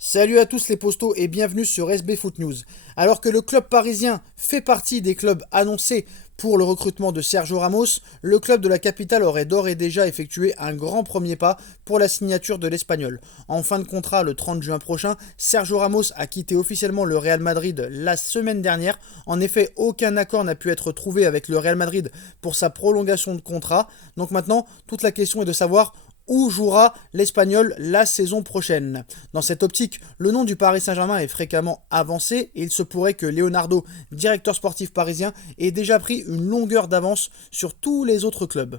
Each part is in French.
Salut à tous les postos et bienvenue sur SB Foot News. Alors que le club parisien fait partie des clubs annoncés pour le recrutement de Sergio Ramos, le club de la capitale aurait d'ores et déjà effectué un grand premier pas pour la signature de l'Espagnol. En fin de contrat le 30 juin prochain, Sergio Ramos a quitté officiellement le Real Madrid la semaine dernière. En effet, aucun accord n'a pu être trouvé avec le Real Madrid pour sa prolongation de contrat. Donc maintenant, toute la question est de savoir où jouera l'Espagnol la saison prochaine. Dans cette optique, le nom du Paris Saint-Germain est fréquemment avancé et il se pourrait que Leonardo, directeur sportif parisien, ait déjà pris une longueur d'avance sur tous les autres clubs.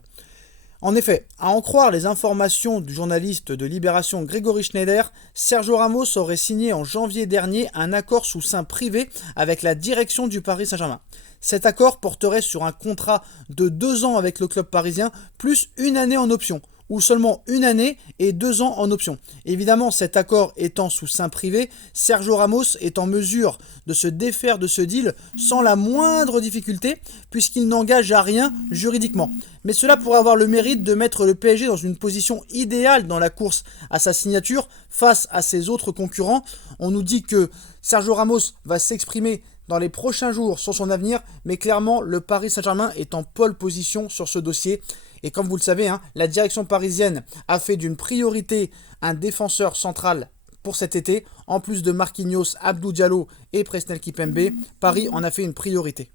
En effet, à en croire les informations du journaliste de Libération Grégory Schneider, Sergio Ramos aurait signé en janvier dernier un accord sous seing privé avec la direction du Paris Saint-Germain. Cet accord porterait sur un contrat de 2 ans avec le club parisien, plus une année en option, ou seulement une année et 2 ans en option. Évidemment, cet accord étant sous seing privé, Sergio Ramos est en mesure de se défaire de ce deal sans la moindre difficulté, puisqu'il n'engage à rien juridiquement. Mais cela pourrait avoir le mérite de mettre le PSG dans une position idéale dans la course à sa signature face à ses autres concurrents. On nous dit que Sergio Ramos va s'exprimer dans les prochains jours sur son avenir, mais clairement, le Paris Saint-Germain est en pole position sur ce dossier. Et comme vous le savez, la direction parisienne a fait d'une priorité un défenseur central pour cet été. En plus de Marquinhos, Abdou Diallo et Presnel Kimpembe, Paris en a fait une priorité.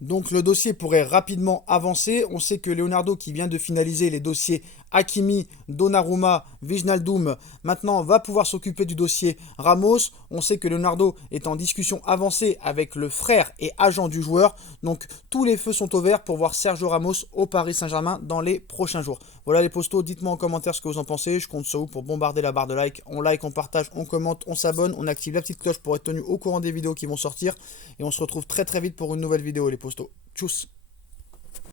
Donc le dossier pourrait rapidement avancer. On sait que Leonardo, qui vient de finaliser les dossiers Hakimi, Donnarumma, Wijnaldum, maintenant va pouvoir s'occuper du dossier Ramos. On sait que Leonardo est en discussion avancée avec le frère et agent du joueur. Donc tous les feux sont au vert pour voir Sergio Ramos au Paris Saint-Germain dans les prochains jours. Voilà les postos, dites-moi en commentaire ce que vous en pensez. Je compte sur vous pour bombarder la barre de like. On like, on partage, on commente, on s'abonne, on active la petite cloche pour être tenu au courant des vidéos qui vont sortir. Et on se retrouve très très vite pour une nouvelle vidéo les postos. Tchuss.